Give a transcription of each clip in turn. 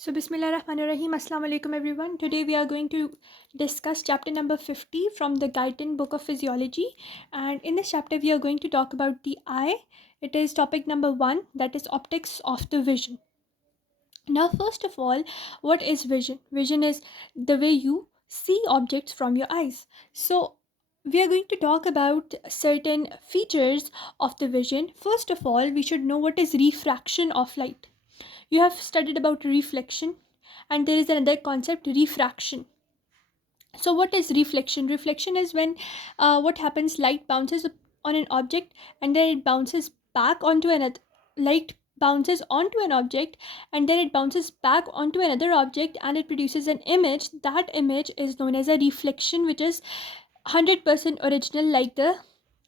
So, Bismillah Rahman Rahim, Assalamu alaikum everyone. Today we are going to discuss chapter number 50 from the Guyton book of physiology. And in this chapter, we are going to talk about the eye. It is topic number 1, that is optics of the vision. Now, first of all, what is vision? Vision is the way you see objects from your eyes. So, we are going to talk about certain features of the vision. First of all, we should know what is refraction of light. You have studied about reflection, and there is another concept, refraction. So what is reflection is when what happens, light bounces on an object and then it bounces back onto another. Light bounces onto an object and then it bounces back onto another object and it produces an image. That image is known as a reflection, which is 100% original, like the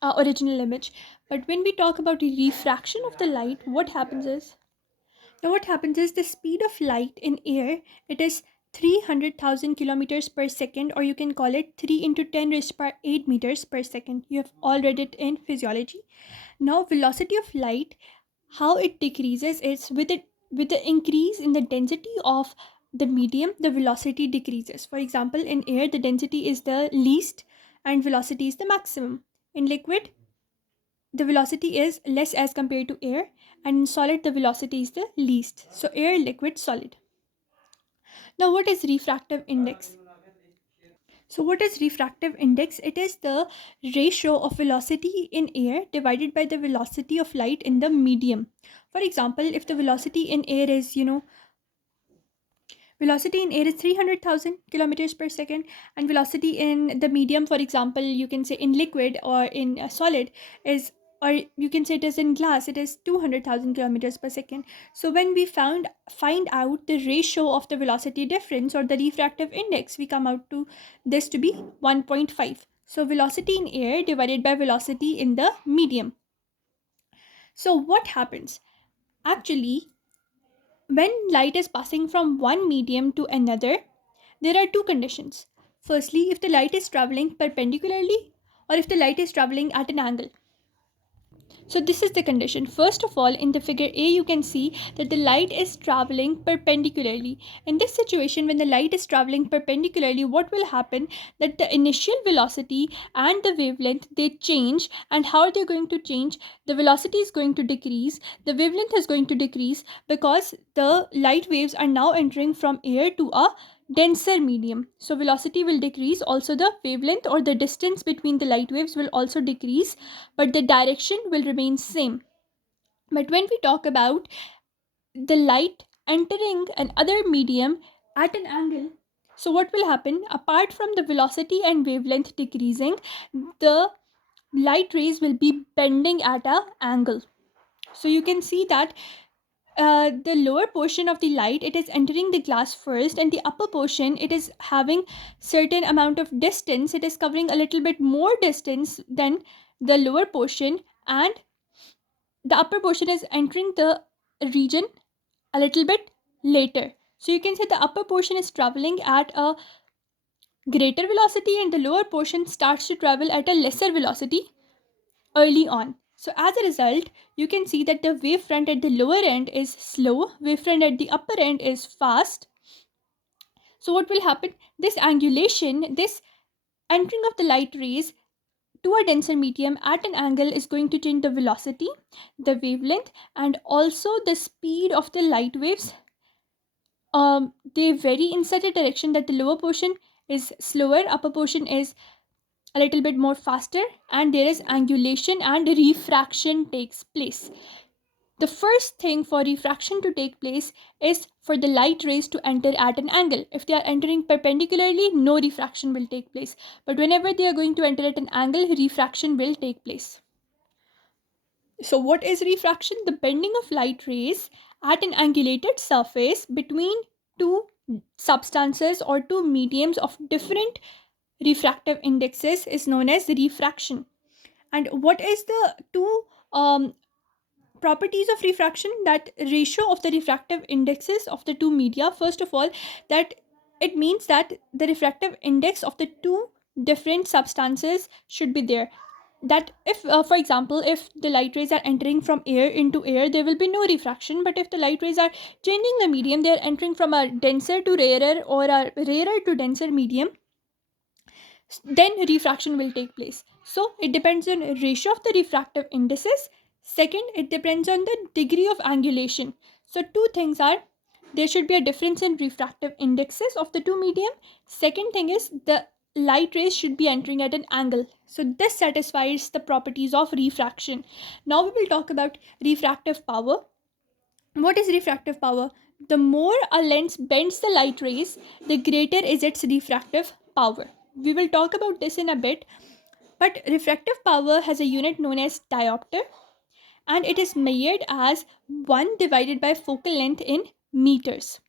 original image. But when we talk about the refraction of the light, what happens is the speed of light in air, it is 300,000 kilometers per second, or you can call it 3 into 10 raised by 8 meters per second. You have all read it in physiology. Now, velocity of light, how it decreases is with the increase in the density of the medium, the velocity decreases. For example, in air, the density is the least and velocity is the maximum. In liquid, the velocity is less as compared to air, and in solid the velocity is the least. So air, liquid, solid. Now what is refractive index? So what is refractive index? It is the ratio of velocity in air divided by the velocity of light in the medium. For example, if the velocity in air is, velocity in air is 300,000 kilometers per second, and velocity in the medium, for example, you can say in liquid or in a solid, is, or you can say it is in glass, it is 200,000 kilometers per second. So when we find out the ratio of the velocity difference or the refractive index, we come out to this to be 1.5. So velocity in air divided by velocity in the medium. So what happens? Actually, when light is passing from one medium to another, there are two conditions. Firstly, if the light is traveling perpendicularly or if the light is traveling at an angle. So this is the condition. First of all, in the figure A, you can see that the light is traveling perpendicularly. In this situation, when the light is traveling perpendicularly, what will happen, that the initial velocity and the wavelength, they change. And how are they going to change? The velocity is going to decrease, the wavelength is going to decrease, because the light waves are now entering from air to a denser medium. So velocity will decrease, also the wavelength or the distance between the light waves will also decrease, but the direction will remain same. But when we talk about the light entering another medium at an angle, so what will happen, apart from the velocity and wavelength decreasing, the light rays will be bending at a angle. So you can see that the lower portion of the light, it is entering the glass first, and the upper portion, it is having certain amount of distance, it is covering a little bit more distance than the lower portion, and the upper portion is entering the region a little bit later. So you can say the upper portion is traveling at a greater velocity and the lower portion starts to travel at a lesser velocity early on. So as a result, you can see that the wavefront at the lower end is slow, wavefront at the upper end is fast. So what will happen? This angulation, this entering of the light rays to a denser medium at an angle is going to change the velocity, the wavelength, and also the speed of the light waves. They vary in such a direction that the lower portion is slower, upper portion is a little bit more faster, and there is angulation and refraction takes place. The first thing for refraction to take place is for the light rays to enter at an angle. If they are entering perpendicularly, no refraction will take place. But whenever they are going to enter at an angle, refraction will take place. So what is refraction? The bending of light rays at an angulated surface between two substances or two mediums of different refractive indexes is known as refraction. And what is the two properties of refraction? That ratio of the refractive indexes of the two media, first of all, that it means that the refractive index of the two different substances should be there. that if for example, if the light rays are entering from air into air, there will be no refraction, but if the light rays are changing the medium, they are entering from a denser to rarer or a rarer to denser medium, then refraction will take place. So it depends on ratio of the refractive indices. Second, it depends on the degree of angulation. So two things are, there should be a difference in refractive indexes of the two medium. Second thing is the light rays should be entering at an angle. So this satisfies the properties of refraction. Now we will talk about refractive power. What is refractive power? The more a lens bends the light rays, the greater is its refractive power. We will talk about this in a bit, but refractive power has a unit known as diopter, and it is measured as 1 divided by focal length in meters.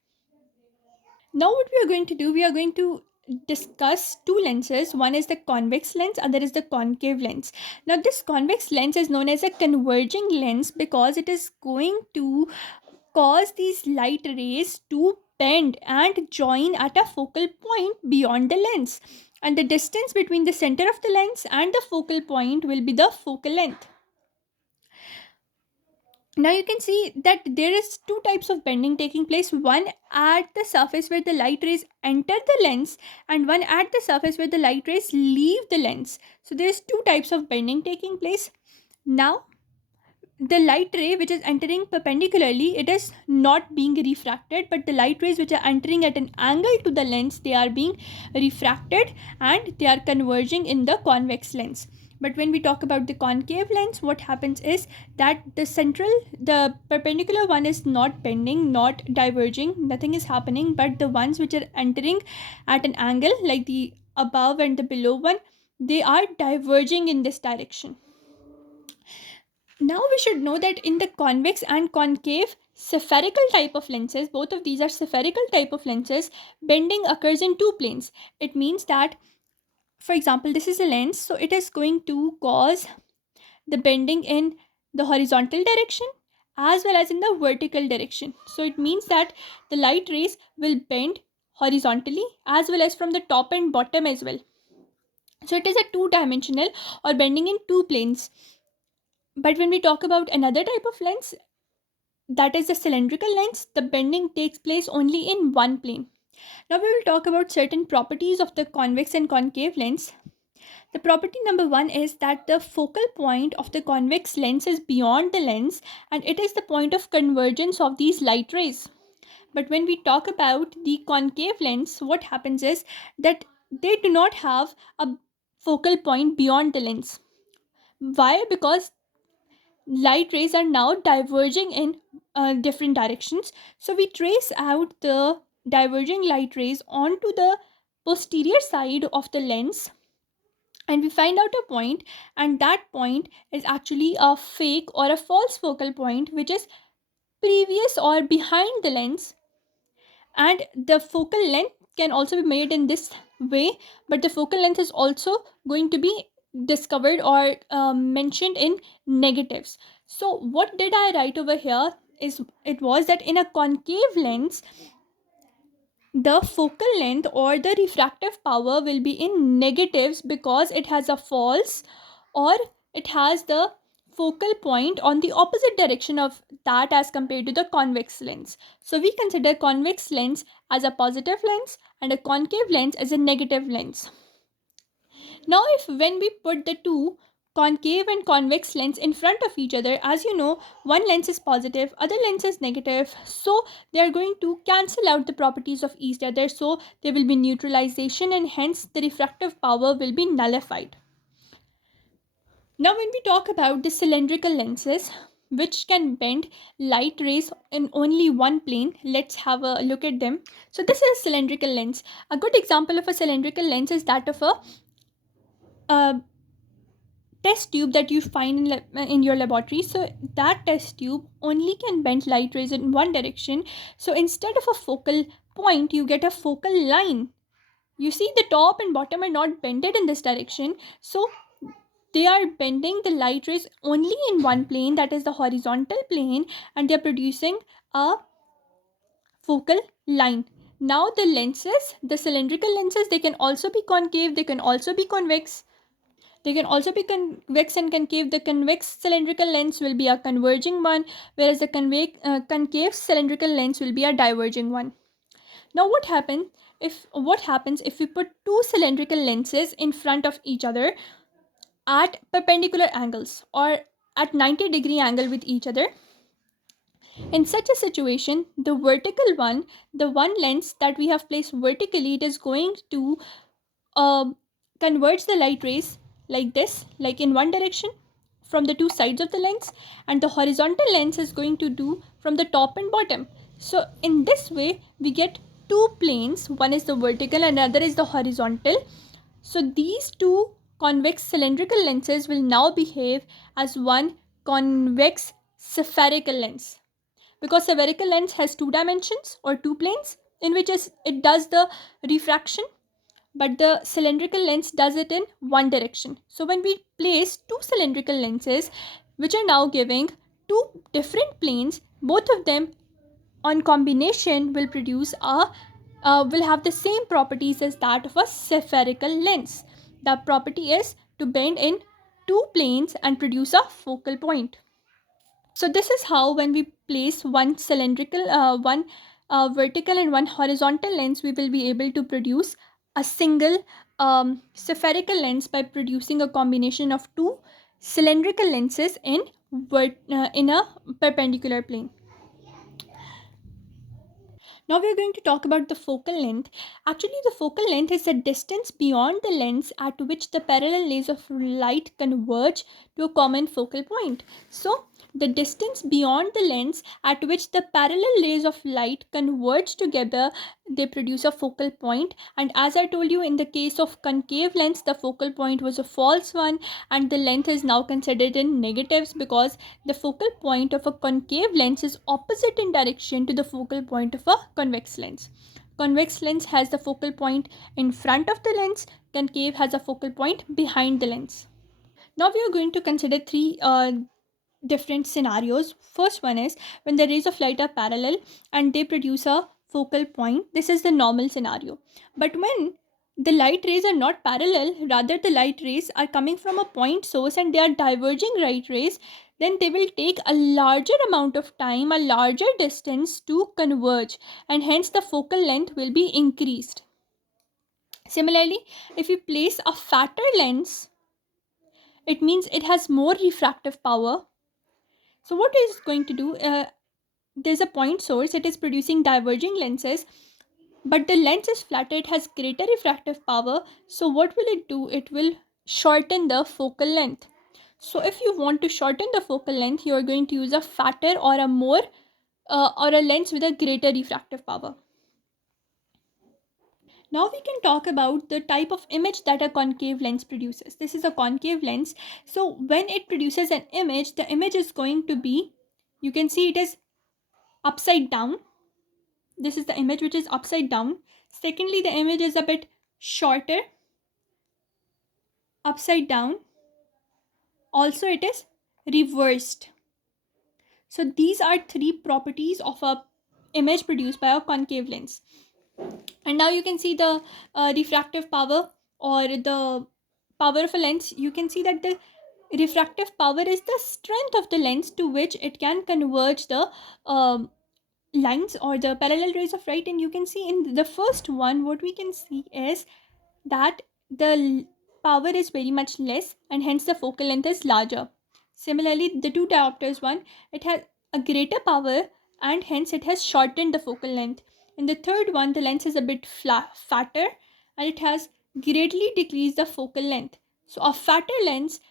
Now what we are going to do, we are going to discuss two lenses. One is the convex lens, other is the concave lens. Now this convex lens is known as a converging lens because it is going to cause these light rays to bend and join at a focal point beyond the lens, and the distance between the center of the lens and the focal point will be the focal length. Now you can see that there is two types of bending taking place, one at the surface where the light rays enter the lens, and one at the surface where the light rays leave the lens. So there is two types of bending taking place. Now the light ray which is entering perpendicularly, it is not being refracted, but the light rays which are entering at an angle to the lens, they are being refracted and they are converging in the convex lens. But when we talk about the concave lens, what happens is that the perpendicular one is not bending, not diverging, nothing is happening, but the ones which are entering at an angle, like the above and the below one, they are diverging in this direction. Now we should know that in the convex and concave spherical type of lenses, both of these are spherical type of lenses, bending occurs in two planes. It means that, for example, this is a lens, so it is going to cause the bending in the horizontal direction as well as in the vertical direction. So it means that the light rays will bend horizontally as well as from the top and bottom as well. So it is a two-dimensional or bending in two planes. But when we talk about another type of lens, that is the cylindrical lens, the bending takes place only in one plane. Now we will talk about certain properties of the convex and concave lens. The property number one is that the focal point of the convex lens is beyond the lens, and it is the point of convergence of these light rays. But when we talk about the concave lens, what happens is that they do not have a focal point beyond the lens. Why? Because light rays are now diverging in different directions. So we trace out the diverging light rays onto the posterior side of the lens, and we find out a point, and that point is actually a fake or a false focal point which is previous or behind the lens. And the focal length can also be made in this way, but the focal length is also going to be discovered or mentioned in negatives. So what did I write over here is, it was that in a concave lens, the focal length or the refractive power will be in negatives because it has a false, or it has the focal point on the opposite direction of that as compared to the convex lens. So we consider convex lens as a positive lens and a concave lens as a negative lens. Now if when we put the two concave and convex lens in front of each other, as you know, one lens is positive, other lens is negative, so they are going to cancel out the properties of each other, so there will be neutralization and hence the refractive power will be nullified. Now when we talk about the cylindrical lenses which can bend light rays in only one plane, let's have a look at them. So this is a cylindrical lens. A good example of a cylindrical lens is that of a test tube that you find in your laboratory. So that test tube only can bend light rays in one direction. So instead of a focal point, you get a focal line. You see, the top and bottom are not bended in this direction, so they are bending the light rays only in one plane, that is the horizontal plane, and they are producing a focal line. Now the cylindrical lenses, they can also be concave, they can also be convex. They can also be convex and concave. The convex cylindrical lens will be a converging one, whereas the concave cylindrical lens will be a diverging one. Now what happens if we put two cylindrical lenses in front of each other at perpendicular angles or at 90-degree angle with each other? In such a situation, the vertical one, the one lens that we have placed vertically, it is going to uh, converge the light rays like this, like in one direction from the two sides of the lens, and the horizontal lens is going to do from the top and bottom. So in this way we get two planes, one is the vertical and another is the horizontal. So these two convex cylindrical lenses will now behave as one convex spherical lens, because spherical lens has two dimensions or two planes in which it does the refraction, but the cylindrical lens does it in one direction. So when we place two cylindrical lenses which are now giving two different planes, both of them on combination will produce a will have the same properties as that of a spherical lens. The property is to bend in two planes and produce a focal point. So this is how, when we place one vertical and one horizontal lens, we will be able to produce a single spherical lens by producing a combination of two cylindrical lenses in a perpendicular plane. Now we are going to talk about the focal length. Actually, the focal length is the distance beyond the lens at which the parallel rays of light converge to a common focal point. So, the distance beyond the lens at which the parallel rays of light converge together, they produce a focal point. And as I told you, in the case of concave lens, the focal point was a false one, and the length is now considered in negatives because the focal point of a concave lens is opposite in direction to the focal point of a convex lens. Convex lens has the focal point in front of the lens, concave has a focal point behind the lens. Now we are going to consider three different scenarios. First one is when the rays of light are parallel and they produce a focal point. This is the normal scenario. But when the light rays are not parallel, rather the light rays are coming from a point source and they are diverging light rays, then they will take a larger amount of time, a larger distance to converge, and hence the focal length will be increased. Similarly, if you place a fatter lens, it means it has more refractive power. So what is it going to do? There's a point source, it is producing diverging lenses, but the lens is flatter, it has greater refractive power. So what will it do? It will shorten the focal length. So if you want to shorten the focal length, you are going to use a fatter or a more or a lens with a greater refractive power. Now we can talk about the type of image that a concave lens produces. This is a concave lens. So when it produces an image, the image is going to be, you can see it is upside down. This is the image which is upside down. Secondly, the image is a bit shorter, upside down. Also, it is reversed. So these are three properties of a image produced by a concave lens. And now you can see the refractive power or the power of a lens. You can see that the refractive power is the strength of the lens to which it can converge the lines or the parallel rays of light. And you can see in the first one, what we can see is that the power is very much less and hence the focal length is larger. Similarly, the two diopters one, it has a greater power and hence it has shortened the focal length. In the third one, the lens is a bit fatter and it has greatly decreased the focal length. So a fatter lens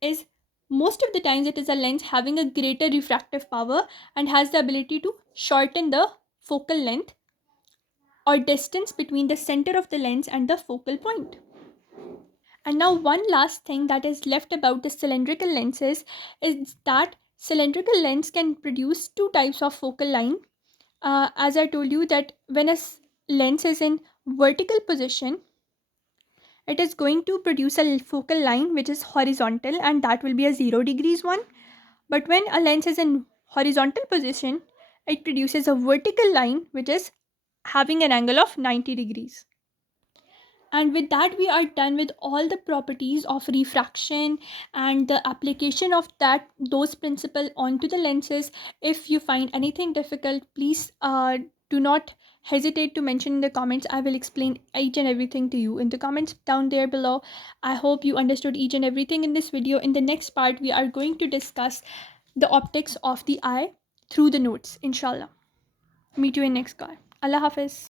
is, most of the times, it is a lens having a greater refractive power and has the ability to shorten the focal length or distance between the center of the lens and the focal point. And now one last thing that is left about the cylindrical lenses is that cylindrical lens can produce two types of focal line. As I told you that when a lens is in vertical position, it is going to produce a focal line which is horizontal, and that will be a 0 degrees one. But when a lens is in horizontal position, it produces a vertical line which is having an angle of 90 degrees. And with that, we are done with all the properties of refraction and the application of those principle onto the lenses. If you find anything difficult, please do not hesitate to mention in the comments. I will explain each and everything to you in the comments down there below. I hope you understood each and everything in this video. In the next part, we are going to discuss the optics of the eye through the notes, inshallah. Meet you in next call. Allah Hafiz.